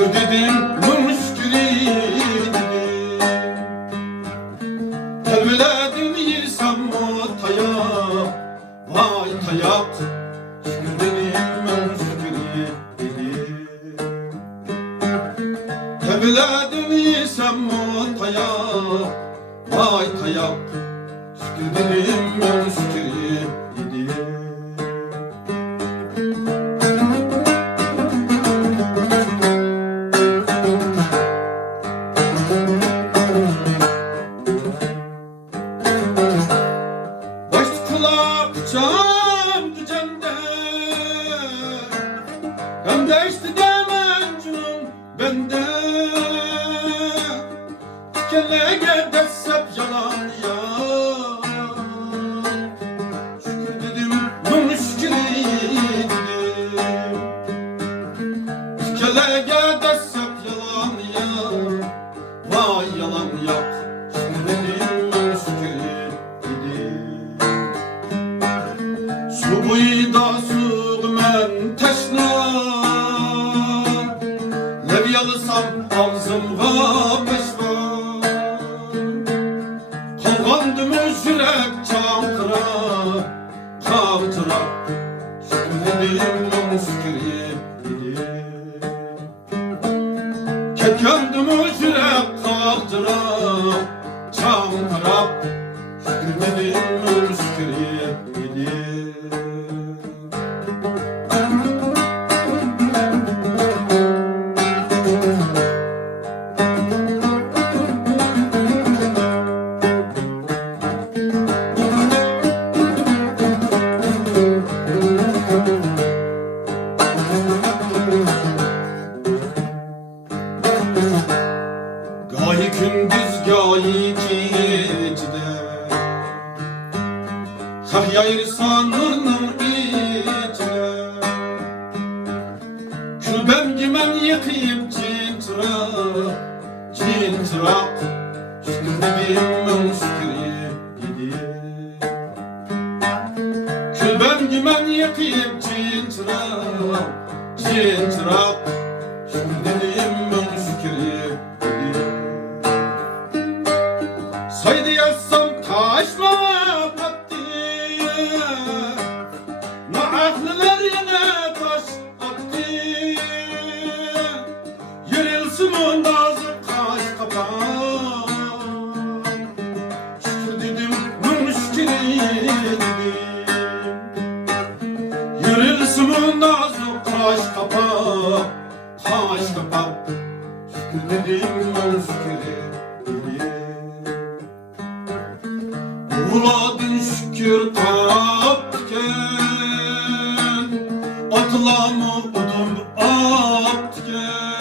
Şükür dedim müşkülü dedim. Terbiledim yesem o tayak, vay tayak. Şükür dedim müşkülü dedim. Terbiledim yesem o tayak, vay tayak. Şükür dedim müşkülü dedim. Çaldı cende, hem de işte demencim bende. Kelleye desep yalan ya. Şükür dedim müşkili dedim. Kelleye desep yalan ya. Vay yalan yap. Şükür dedim müşkili dedim. Su buyda suğmen teşna, levyalısam ağzımga peşva. Kalgandı müşrek çankıra, kaltıra. Şükür dedim müşkili dedim. Kekendi müşrek kaltıra, çankıra. Şükür dedim müşkili dedim. Gahi gündüz gahi gecede, Kahyayır sanırının içine. Külbem gimen yıkayıp cintırak, cintırak. Şükür dedim müşkili dedim. Külbem gimen yıkayıp cintırak, cintırak. Şükür dedim müşkili dedim. Saydı yazsam taşma battı, naaklılar yine taş attı. Yerilsin o nazik kaş kapan. Şükür dedim müşkili dedim. Yerilsin o nazik kaş kapan, kaş kapan. Şükür dedim müşkili dedim. Uladın şükür tapken, atlamı udum atken.